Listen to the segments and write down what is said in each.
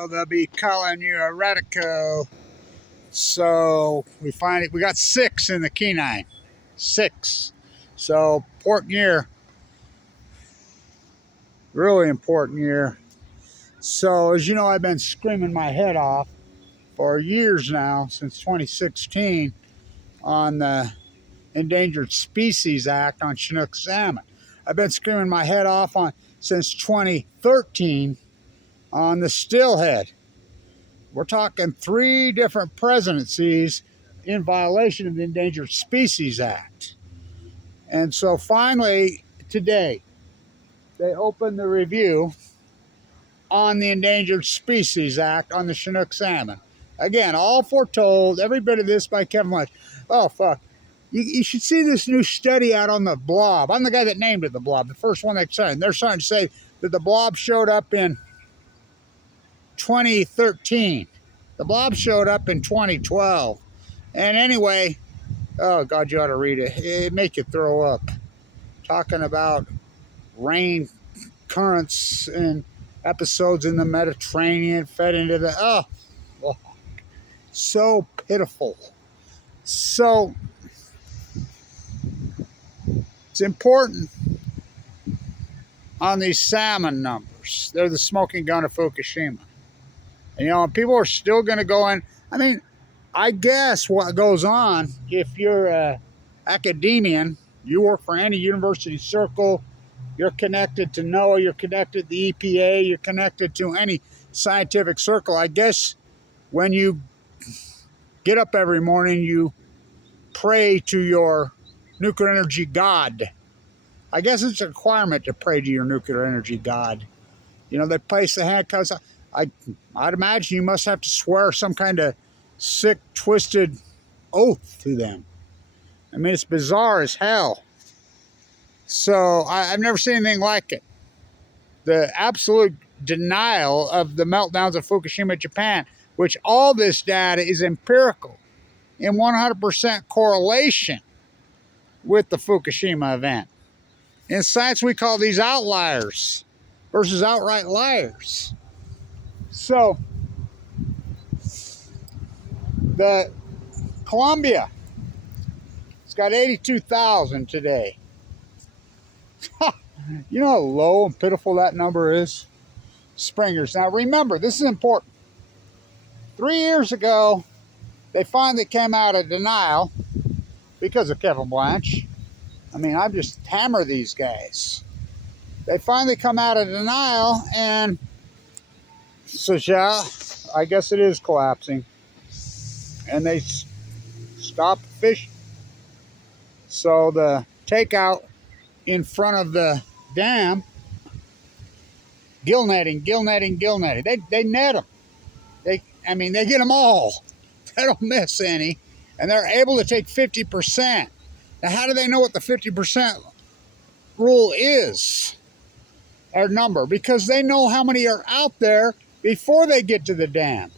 Oh, they'll be calling you a radical. So we find it. We got 6 in the Kenai. 6. So important year. Really important year. So as you know, I've been screaming my head off for years now, since 2016, on the Endangered Species Act on Chinook salmon. I've been screaming my head off on since 2013 on the stillhead. We're talking 3 different presidencies in violation of the Endangered Species Act. And so finally, today, they opened the review on the Endangered Species Act on the Chinook salmon. Again, all foretold, every bit of this by Kevin Blanch. Oh, fuck. You should see this new study out on the blob. I'm the guy that named it the blob, the first one they said. They're starting to say that the blob showed up in 2013. The blob showed up in 2012. And anyway, oh, God, you ought to read it. It'd make you throw up. Talking about rain currents and episodes in the Mediterranean fed into the... Oh, so pitiful. So it's important on these salmon numbers. They're the smoking gun of FUKUSHIMA. And, you know, people are still going to go in. I mean, I guess what goes on, if you're an academician, you work for any university circle, you're connected to NOAA, you're connected to the EPA, you're connected to any scientific circle. I guess when you get up every morning, you pray to your nuclear energy god. I guess it's a requirement to pray to your nuclear energy god. You know, they place the handcuffs. I'd imagine you must have to swear some kind of sick, twisted oath to them. I mean, it's bizarre as hell. So I've never seen anything like it. The absolute denial of the meltdowns of Fukushima, Japan, which all this data is empirical in 100% correlation with the Fukushima event. In science, we call these outliers versus outright liars. So, the Columbia, it's got 82,000 today. You know how low and pitiful that number is? Springers. Now remember, this is important. 3 years ago, they finally came out of denial because of Kevin Blanch. I mean, I just hammer these guys. They finally come out of denial and says, yeah, I guess it is collapsing. And they stopped fishing. So the takeout in front of the dam, gill netting. They net them. They get them all. They don't miss any. And they're able to take 50%. Now, how do they know what the 50% rule is, or number? Because they know how many are out there before they get to the dam.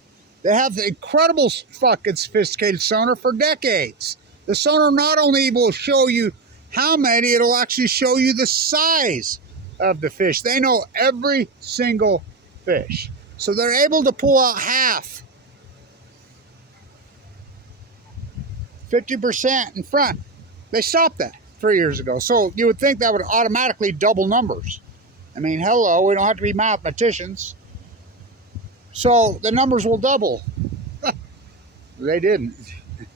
They have the incredible fucking sophisticated sonar for decades. The sonar not only will show you how many, it'll actually show you the size of the fish. They know every single fish. So they're able to pull out half. 50% in front. They stopped that 3 years ago. So you would think that would automatically double numbers. I mean, hello, we don't have to be mathematicians. So the numbers will double. They didn't.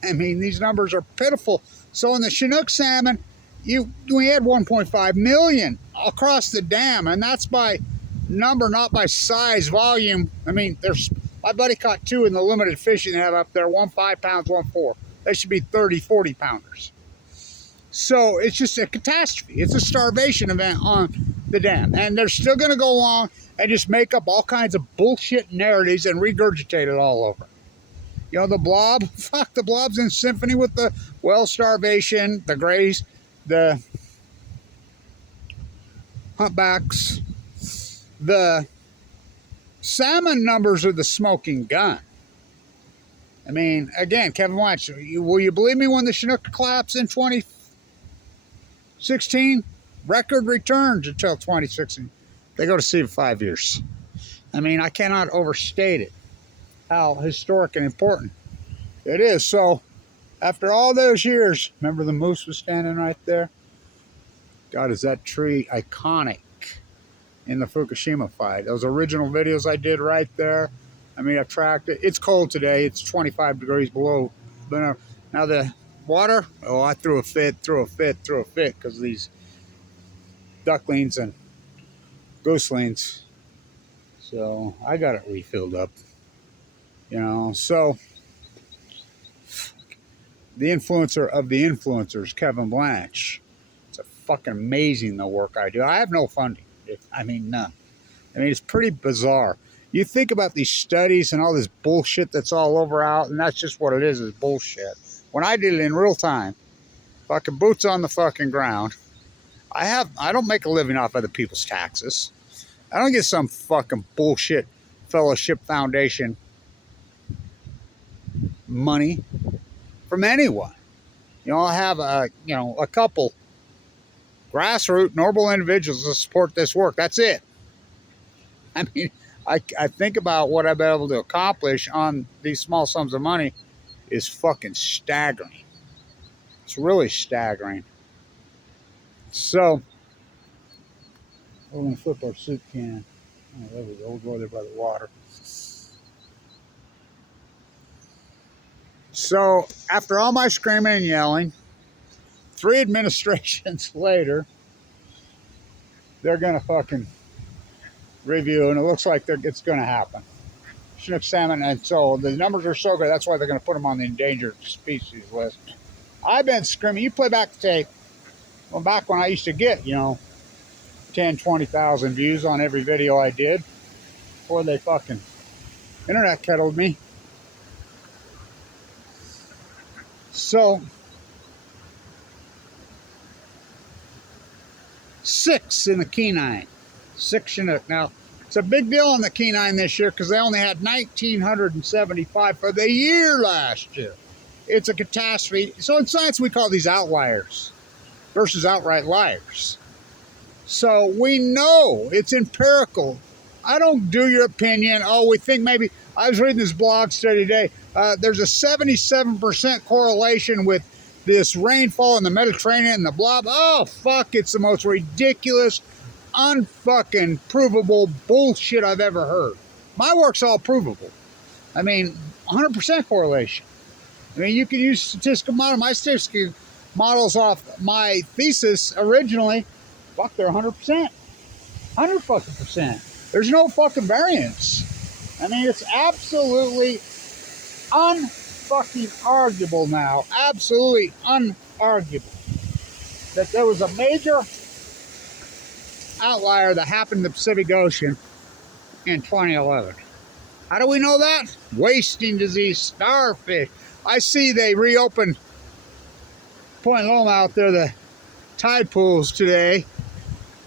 I mean, these numbers are pitiful. So in the Chinook salmon, we had 1.5 million across the dam, and that's by number, not by size, volume. I mean, my buddy caught 2 in the limited fishing they have up there, 1 5 pounds, 1 4. They should be 30, 40 pounders. So it's just a catastrophe. It's a starvation event on the dam. And they're still going to go along and just make up all kinds of bullshit narratives and regurgitate it all over. You know, the blob, fuck, the blob's in symphony with the whale starvation, the grays, the humpbacks. The salmon numbers are the smoking gun. I mean, again, Kevin Blanch, will you believe me when the Chinook collapsed in 2016? Record returns until 2016. They go to sea for 5 years. I mean, I cannot overstate it, how historic and important it is. So, after all those years, remember the moose was standing right there? God, is that tree iconic in the Fukushima fight? Those original videos I did right there. I mean, I've tracked it. It's cold today. It's 25 degrees below. But now the water, oh, I threw a fit because of these ducklings and gooselings. So I got it refilled up, you know. So the influencer of the influencers, Kevin Blanch. It's a fucking amazing the work I do. I have no funding. I mean, none. I mean, it's pretty bizarre. You think about these studies and all this bullshit that's all over out, and that's just what it is bullshit. When I did it in real time, fucking boots on the fucking ground, I don't make a living off other people's taxes. I don't get some fucking bullshit fellowship foundation money from anyone. You know, I have a couple grassroots normal individuals to support this work. That's it. I mean, I think about what I've been able to accomplish on these small sums of money is fucking staggering. It's really staggering. So, we're going to flip our soup can. Oh, there we go. We'll go there by the water. So, after all my screaming and yelling, 3 administrations later, they're going to fucking review, and it looks like it's going to happen. Chinook salmon, and so the numbers are so good, that's why they're going to put them on the endangered species list. I've been screaming. You play back the tape. Well, back when I used to get, 10, 20,000 views on every video I did before they fucking internet kettled me. So, 6 in the Kenai. 6 Chinook. Now, it's a big deal on the Kenai this year because they only had 1,975 for the year last year. It's a catastrophe. So in science, we call these outliers versus outright liars. So we know it's empirical. I don't do your opinion. Oh, we think maybe. I was reading this blog study today. There's a 77% correlation with this rainfall in the Mediterranean and the blob. Oh, fuck. It's the most ridiculous, unfucking provable bullshit I've ever heard. My work's all provable. I mean, 100% correlation. I mean, you can use statistical model. My statistical models off my thesis originally, fuck, they're 100%. 100 fucking percent. There's no fucking variance. I mean, it's absolutely unfucking arguable now. Absolutely unarguable that there was a major outlier that happened in the Pacific Ocean in 2011. How do we know that? Wasting disease, starfish. I see they reopened Point Loma out there, the tide pools today.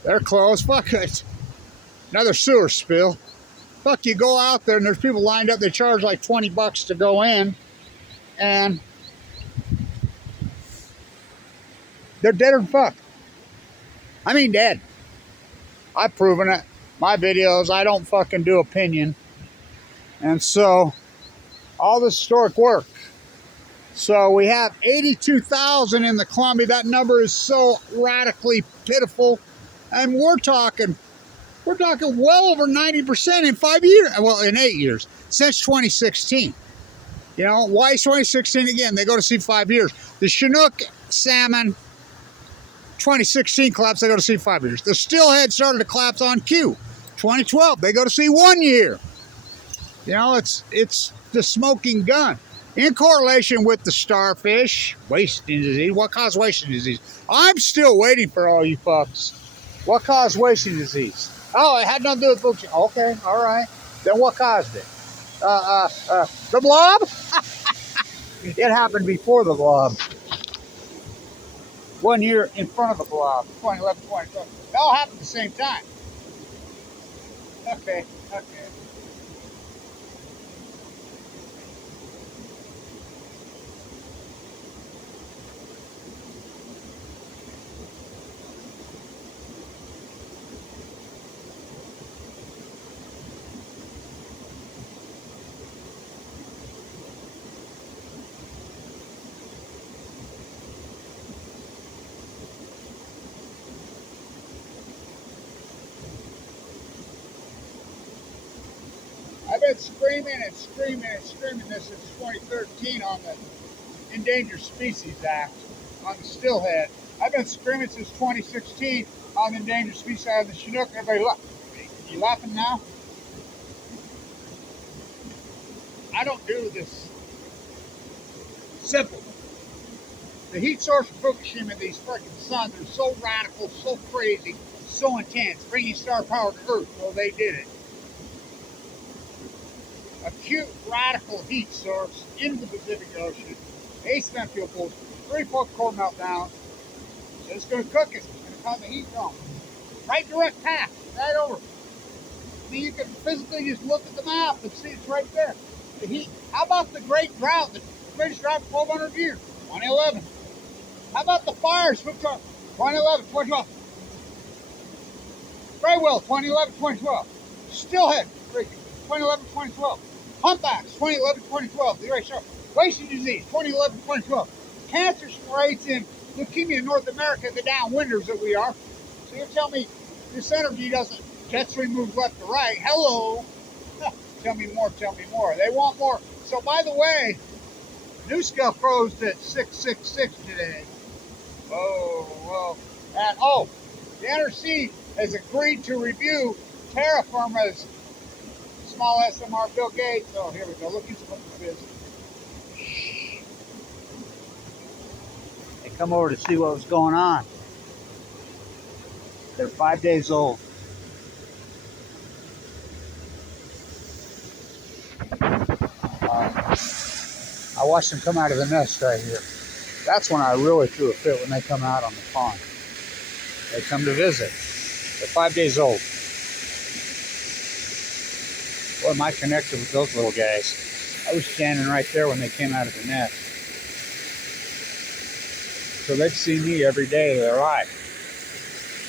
They're closed. Fuck it. Another sewer spill. Fuck, you go out there and there's people lined up. They charge like $20 to go in. And they're dead or fuck. I mean dead. I've proven it. My videos, I don't fucking do opinion. And so, all this historic work. So we have 82,000 in the Columbia. That number is so radically pitiful. And we're talking well over 90% in 5 years. Well, in 8 years, since 2016. You know, why is 2016 again? They go to see 5 years. The Chinook salmon 2016 collapse, they go to see 5 years. The steelhead started to collapse on cue. 2012, they go to see 1 year. You know, it's the smoking gun. In correlation with the starfish, wasting disease. What caused wasting disease? I'm still waiting for all you fucks. What caused wasting disease? Oh, it had nothing to do with FUKUSHIMA. Okay, all right. Then what caused it? The blob? It happened before the blob. 1 year in front of the blob. 2011, 2012. They all happened at the same time. Okay. been screaming and screaming and screaming this since 2013 on the Endangered Species Act, on the stillhead. I've been screaming since 2016 on the Endangered Species Act of the Chinook. Everybody, look, you laughing now? I don't do this. Simple. The heat source of Fukushima, these freaking suns, are so radical, so crazy, so intense, bringing star power to Earth. Well, they did it. Acute radical heat source into the Pacific Ocean. Ace vent fuel pools, 3/4 core meltdown. It's going to cook us. It's going to cause a heat dome. Right direct path. Right over. I mean, you can physically just look at the map and see it's right there. The heat. How about the Great Drought? The greatest drought in 1,200 years. 2011. How about the fires? 2011, 2012. Graywell, 2011, 2012. Stillhead, 2011, 2012. Humpbacks, 2011, 2012. The Great Wasting disease, 2011, 2012. Cancer rates in leukemia in North America, the downwinders that we are. So you tell me this energy doesn't jet stream move left to right. Hello. Tell me more, tell me more. They want more. So by the way, new scale closed at 666 today. Oh, well. And the NRC has agreed to review terra firma's small SMR Bill Gates. Oh, here we go. Look at some business. They come over to see what was going on. They're 5 days old. I watched them come out of the nest right here. That's when I really threw a fit, when they come out on the pond. They come to visit. They're 5 days old. Boy, am I connected with those little guys. I was standing right there when they came out of the nest. So they've seen me every day of their life.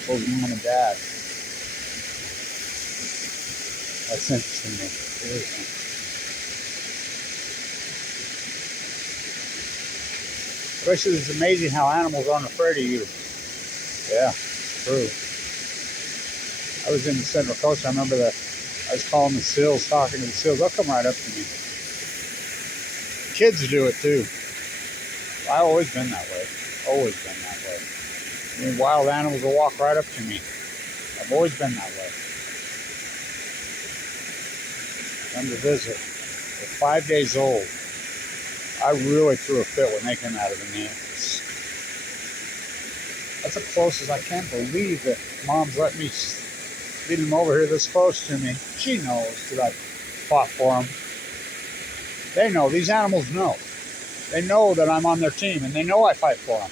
Both mom and dad. That's interesting to me. Really. It's amazing how animals aren't afraid of you. Yeah, true. I was in the Central Coast. I remember I was calling the seals, talking to the seals. They'll come right up to me. Kids do it too. I've always been that way. Always been that way. I mean, wild animals will walk right up to me. I've always been that way. Come to visit. They're 5 days old. I really threw a fit when they came out of the nest. That's the closest. I can't believe that Mom's let me lead them over here this close to me. She knows that I fought for them. They know. These animals know. They know that I'm on their team, and they know I fight for them.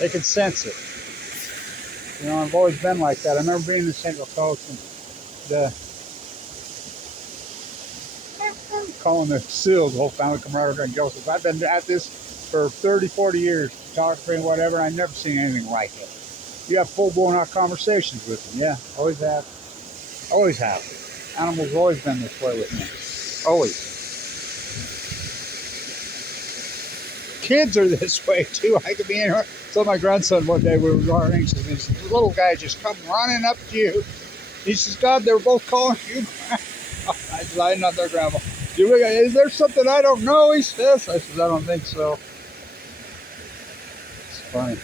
They can sense it. You know, I've always been like that. I remember being in the Central Coast and calling the seals, the whole family camaraderie and Joseph. I've been at this for 30, 40 years, photography, whatever, and I've never seen anything like it. You have full-blown out conversations with them. Yeah, always have. Always have. Animals have always been this way with me. Always. Kids are this way too. I could be in here. So my grandson one day, we were running, and this little guy just come running up to you. He says, God, they were both calling you. I said, I'm not their grandma. Is there something I don't know? He says. I said, I don't think so. It's funny.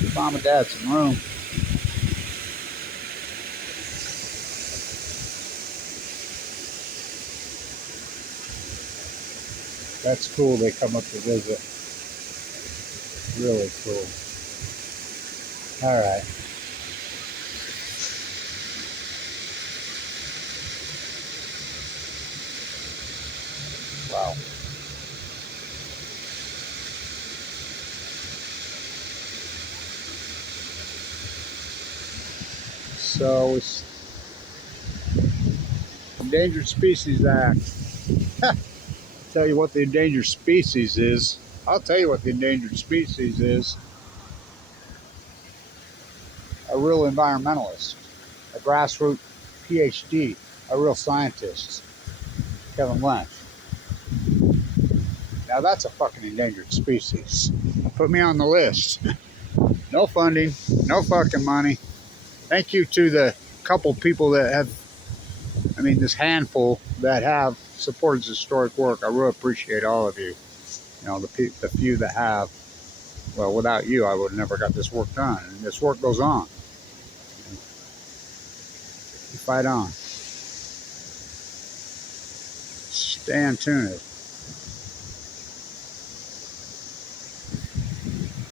Give Mom and Dad some room. That's cool. They come up to visit. Really cool. All right. Wow. So it's Endangered Species Act. Tell you what the endangered species is. I'll tell you what the endangered species is. A real environmentalist, a grassroots PhD, a real scientist, Kevin Blanch. Now that's a fucking endangered species. Put me on the list. No funding, no fucking money. Thank you to the couple people that have, I mean, this handful that have supported this historic work. I really appreciate all of you. You know, the few that have. Well, without you, I would have never got this work done. And this work goes on. You fight on. Stay tuned.